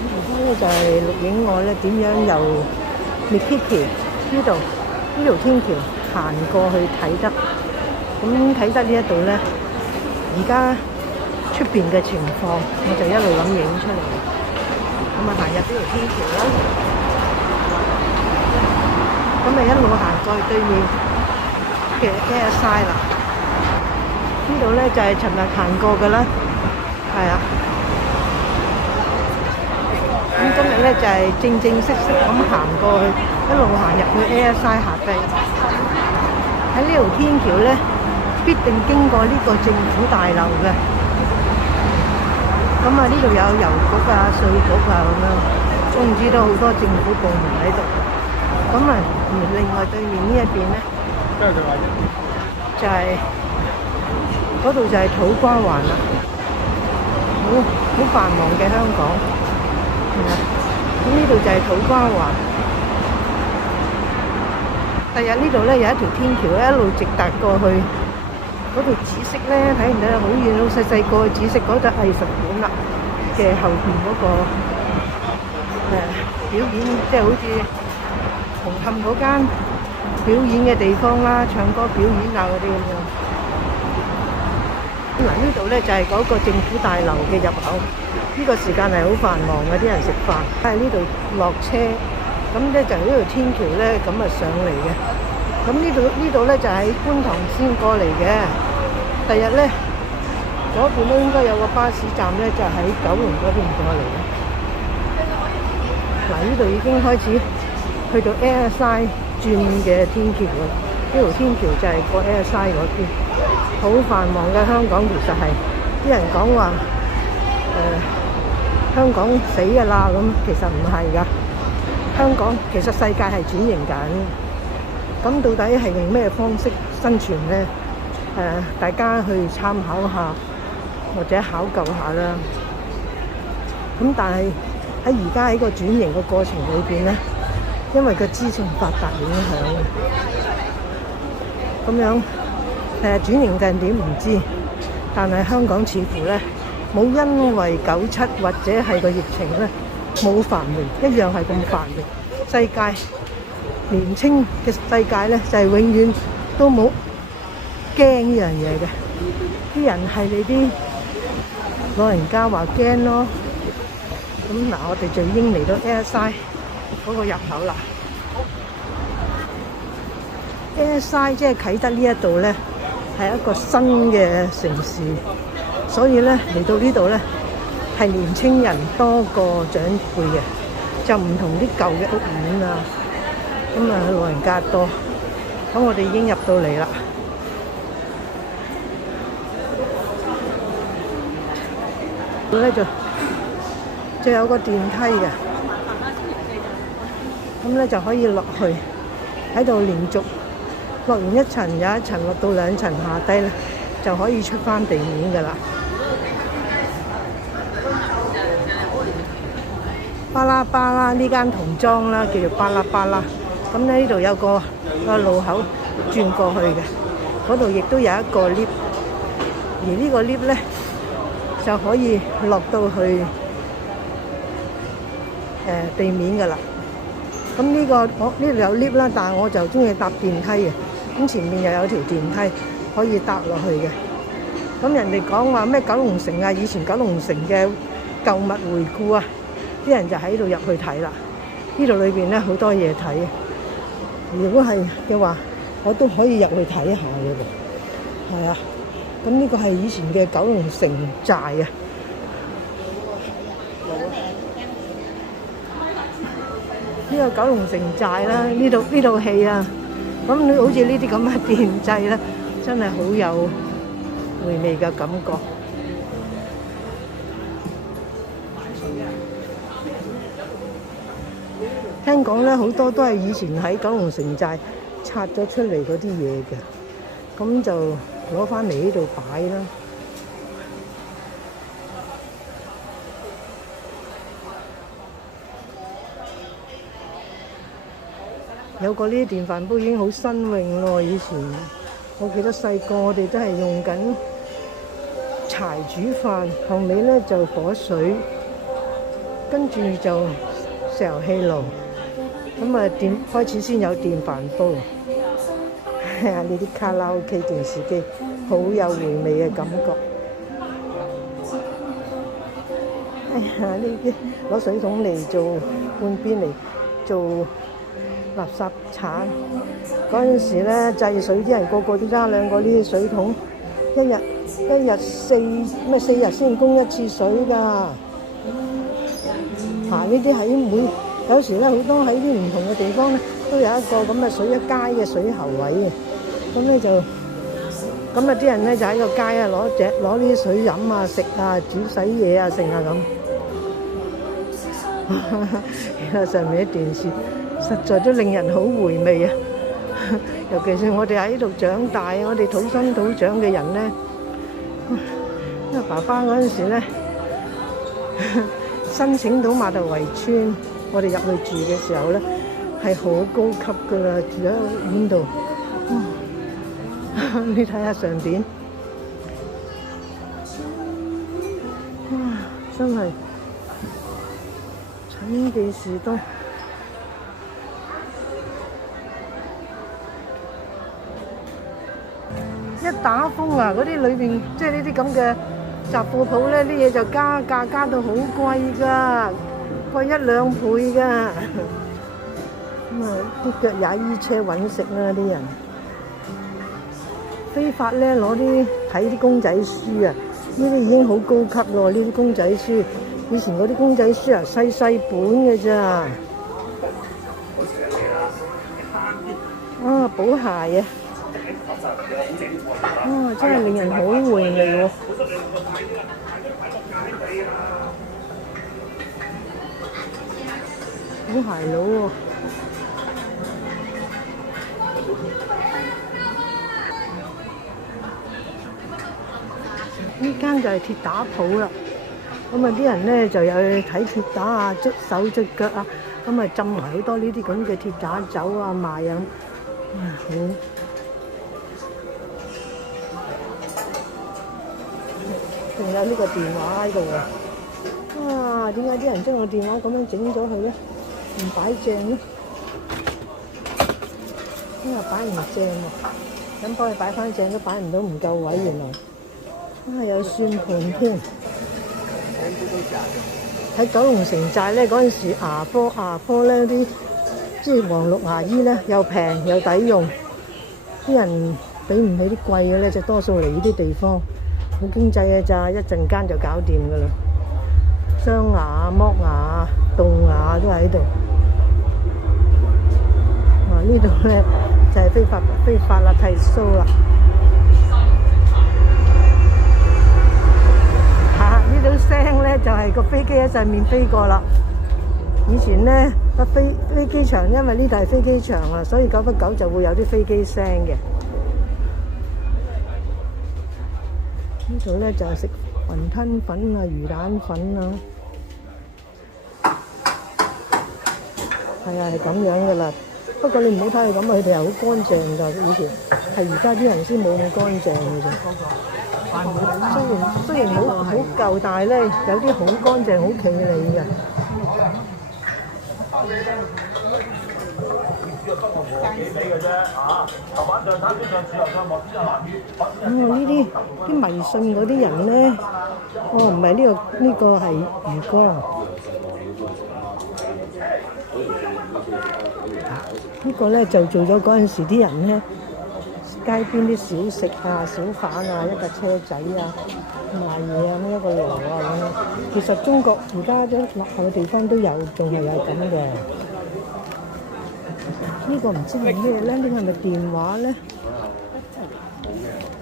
而家咧就係錄影我咧點樣由 Mikiki 呢條天橋行過去啟德。咁啟德呢一度咧，而家出邊嘅情況，我就一路咁影出嚟。咁啊行入呢條天橋啦，咁咪一路行過去對面嘅 Airside 啦。呢度咧就係尋日行過㗎啦，係啊。咁今日咧就係正式咁行過去，一路行入去 Airside 下低。喺呢條天橋咧，必定經過呢個政府大樓嘅。咁啊，呢度有郵局啊、稅局啊咁樣，總之都好多政府部門喺度。咁啊，另外對面呢一邊咧，就係嗰度就係土瓜灣啦，好繁忙嘅香港。咁呢度就係土瓜灣。第日呢度咧有一條天橋咧，一路直達過去嗰度紫色咧，睇唔睇到好遠？好細個紫色嗰隻藝術館啦嘅後邊嗰個表演，即係好似紅磡嗰間表演嘅地方啦，唱歌表演啊嗰啲咁樣。嗱，呢度咧就係嗰個政府大樓嘅入口。呢個時間係好繁忙嘅，啲人食飯喺呢度落車，咁咧就呢條天橋咧咁啊上嚟嘅。咁呢度咧就喺觀塘先過嚟嘅。第日咧嗰邊咧應該有個巴士站咧，就喺九龍嗰邊過嚟嘅。嗱，呢度已經開始去到 Airside 轉嘅天橋啦。呢條天橋就係過 Airside 嗰邊，好繁忙嘅香港。其實係啲人講話香港死㗎啦，咁其實唔係㗎。香港其實世界係轉型緊，咁到底係用咩方式生存呢？大家去參考下或者考究下啦。咁但係喺而家喺個轉型嘅過程裏邊呢，因為個資訊發達影響，咁樣轉型緊點唔知，但係香港似乎呢，冇因為97或者係個疫情咧冇繁榮，一樣係咁繁榮。世界年青嘅世界咧就係永遠都冇驚呢樣嘢嘅。啲人係你啲老人家話驚咯。咁嗱，我哋就已經嚟到 Airside 嗰個入口啦。Airside 即係啟德呢一度咧係一個新嘅城市。所以咧嚟到呢度咧係年青人多過長輩嘅，就唔同啲舊嘅屋苑啊，咁啊老人家多。咁我哋已經入到嚟啦。呢就有個電梯嘅，咁咧就可以落去喺度連續落完一層有一層，落到2層下低咧就可以出翻地面㗎啦。巴拉巴拉呢間童裝啦，叫做巴拉巴拉。咁咧呢度有個路口轉過去嘅，嗰度亦都有一個 lift， 而呢個 lift 咧就可以落到去地面㗎啦。咁呢度有 lift 啦，但係我就中意搭電梯嘅。咁前面又有條電梯可以搭落去嘅。咁人哋講話咩九龍城啊，以前九龍城嘅舊物回顧啊，啲人就喺度入去睇啦。呢度裏邊咧好多嘢睇，如果係嘅話，我都可以入去睇下嘅喎。係啊，咁呢個係以前嘅九龍城寨啊。呢個九龍城寨啦，呢套戲啊，咁好似呢啲咁嘅電掣咧，真係好有回味嘅感覺。聽講咧，好多都係以前喺九龍城寨拆咗出嚟嗰啲嘢嘅，咁就攞翻嚟呢度擺啦。有個呢啲電飯煲已經好新穎咯，以前我記得細個我哋都係用緊柴煮飯，後尾咧就火水，跟住就石油氣爐，咁啊開始先有電飯煲。呢啲卡拉 OK 電視機好有回味嘅感覺。呢啲攞水桶嚟做半邊嚟做垃圾鏟。嗰陣時咧制水啲人個個都揸2個呢啲水桶，一日4日先供1次水㗎。呢啲喺有時咧好多喺啲唔同嘅地方咧都有一個咁嘅水一街嘅水喉位嘅，咁咧就啲人咧就喺個街啊攞呢啲水飲啊、食啊、煮洗嘢啊、剩啊咁。上面啲電視實在都令人好回味啊！尤其是我哋喺度長大，我哋土生土長嘅人咧，因為爸爸嗰陣時咧申請到馬頭圍村，我哋入去住嘅時候咧係好高級噶啦，住喺屋苑度。你睇下上邊，真係陳記士多。一打風啊，嗰啲裏邊即係呢啲咁嘅雜貨鋪咧，啲嘢就加價加到好貴㗎，貴1-2倍㗎。咁啊，啲腳踩衣車揾食啦，啲人非法咧攞啲睇啲公仔書啊，呢啲已經好高級咯。呢啲公仔書，以前嗰啲公仔書啊細本嘅咋。補鞋啊！真係令人好回味喎。補鞋佬喎。呢間就係鐵打鋪啦。咁啊啲人咧就有去睇鐵打啊，捽手捽腳啊，咁啊浸埋好多呢啲咁嘅鐵打酒啊賣啊。好。仲有呢個電話喺度喎。點解啲人將個電話咁樣整咗佢咧？唔擺正咧？因為擺唔正喎。咁幫佢擺翻正都擺唔到，唔夠位原來。有算盤添。喺九龍城寨咧嗰陣時，牙科咧啲即係黃綠牙醫咧又平又抵用，啲人俾唔起啲貴嘅咧，就多數嚟呢啲地方。好經濟嘅咋，一陣間就搞掂噶啦。鑲牙、剝牙、動牙都喺度。呢度咧就係非法啦，剃鬚啦。呢度聲咧就係個飛機喺上面飛過啦。以前咧個飛機場，因為呢度係飛機場啊，所以久不久就會有啲飛機聲嘅。呢度咧就係食雲吞粉啊、魚蛋粉啊，係咁樣噶啦。不過你唔好睇佢咁啊，佢哋係好乾淨㗎。以前係而家啲人先冇咁乾淨嘅啫。雖然好舊，但係咧有啲好乾淨、好企理嘅。呢啲迷信嗰啲人咧，唔係呢個係魚缸。呢個咧就做咗嗰陣時啲人咧，街邊啲小食啊、小販啊，一架車仔啊賣嘢啊，一個爐啊咁樣。其實中國而家啲落後嘅地方都有，仲係有咁嘅。呢個唔知係咩咧？呢個係咪電話咧？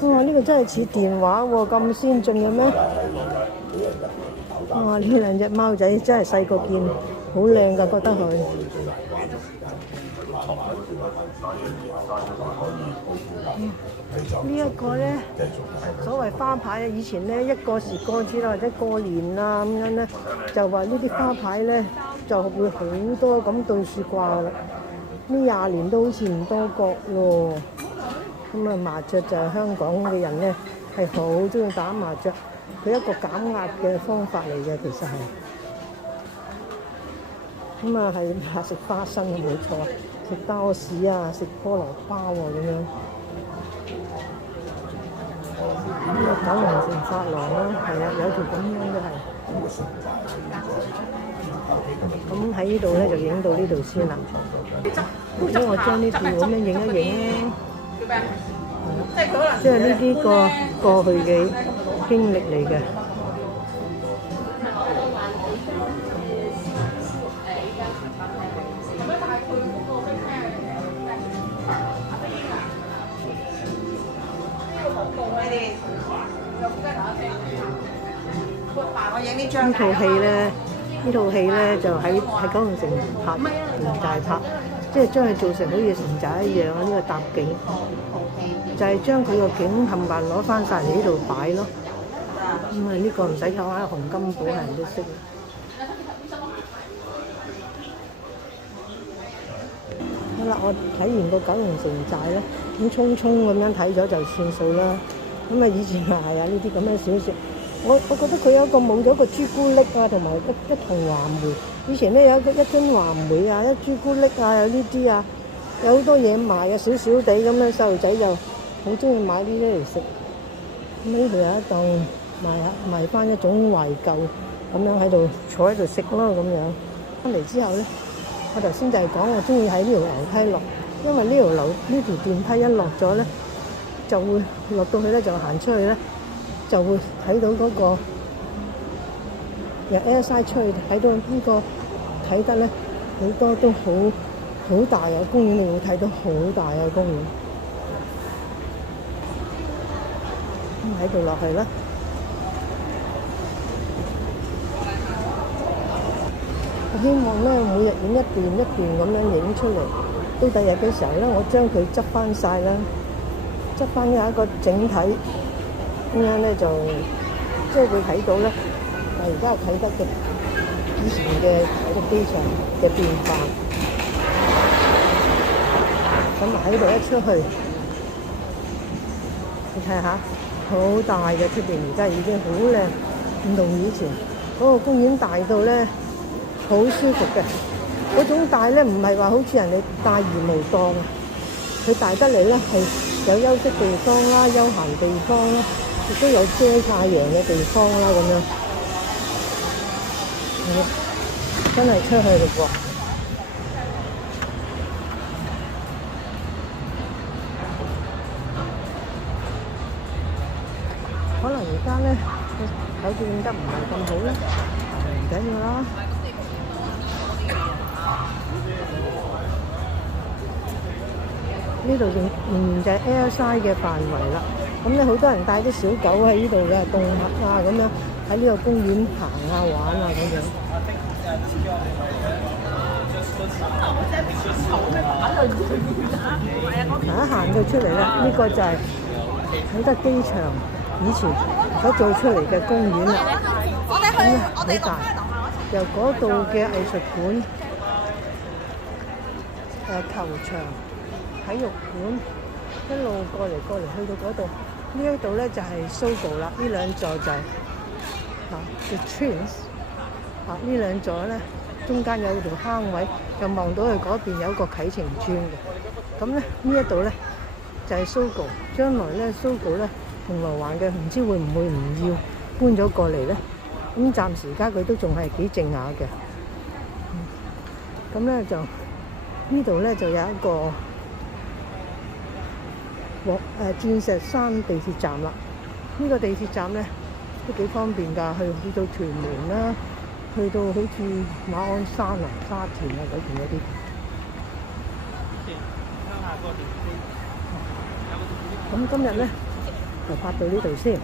呢個真係似電話喎，咁先進嘅咩？呢兩隻貓仔真係細個見，好靚㗎，覺得佢。呢一個咧，所謂花牌，以前咧一過時過節啦，或者過年啊咁樣咧，就話呢啲花牌咧就會好多咁對樹掛啦。呢20年都好似唔多覺咯。咁啊，麻雀就係香港嘅人咧係好中意打麻雀，佢一個減壓嘅方法嚟嘅，其實係。咁啊係食花生冇錯，食包士啊，食菠蘿包喎咁樣。呢個九龍城髮廊啦，係啊，有條咁樣嘅係。咁喺呢度咧就影到呢度先啦。因為我將呢條咁樣影一影咧，即係呢啲過去嘅經歷嚟嘅。呢套戲咧就喺九龍城拍連大拍，即係將佢做成好似城寨一樣啊！呢個搭景就係將佢個景冚唪唥攞翻晒嚟呢度擺咯。咁啊呢個唔使講啦，洪金寶係人都識。好啦，我睇完個九龍城寨咧，咁匆匆咁樣睇咗就算數啦。咁啊以前係啊呢啲咁嘅小説。我覺得佢有一個冇咗個朱古力啊，同埋一桶話梅。以前咧有一樽話梅啊，一朱古力啊，有呢啲啊，有好多嘢賣啊，少少地咁樣，細路仔就好中意買呢啲嚟食。咁呢度有一檔賣翻一種懷舊咁樣喺度坐喺度食咯咁樣。翻嚟之後咧，我頭先就係講我中意喺呢條樓梯落，因為呢條電梯一落咗咧，就會落到去咧就行出去咧。就會睇到嗰個由 Airside 出去睇到呢個睇得咧好多都好大嘅公園，你會睇到好大嘅公園。咁喺度落去啦。我希望咧每日影一段一段咁樣影出嚟，到第日嘅時候咧，我將佢執翻晒啦，執翻有一個整體。咁樣咧就即係會睇到咧，而家睇得嘅以前嘅個機場嘅變化。咁喺度一出去，你睇下，好大嘅出邊，而家已經好靚，唔同以前嗰個公園大到咧好舒服嘅。嗰種大咧唔係話好似人哋大而無當啊，佢大得嚟咧係有休息地方啦、休閒地方啦。亦都有遮太陽嘅地方啦，咁樣，真係出去嘞喎！可能而家咧酒店得唔係咁好咧，唔緊要啦。呢度仍然就係 Airside 嘅範圍啦。咁咧好多人帶啲小狗喺呢度嘅動物啊，咁樣喺呢個公園行啊玩啊咁樣。一行到出嚟咧，呢個就係啟德機場以前所做出嚟嘅公園啦。咁好大，由嗰度嘅藝術館、球場、體育館一路過嚟去到嗰度。呢一度咧就係 Sogo 啦，呢兩座就係叫 Twins 呢兩座咧中間有條坑位，就望到佢嗰邊有一個啟晴邨嘅。咁咧呢一度咧就係 Sogo， 將來咧 Sogo 咧銅鑼灣嘅唔知會唔會唔要搬咗過嚟咧？咁暫時而家佢都仲係幾靜下嘅。咁咧就呢度咧就有一個鑽石山地鐵站啦，呢個地鐵站咧都幾方便㗎，去到屯門啦，去到好似馬鞍山啊、沙田啊嗰邊嗰啲。咁今日咧就拍到呢度先。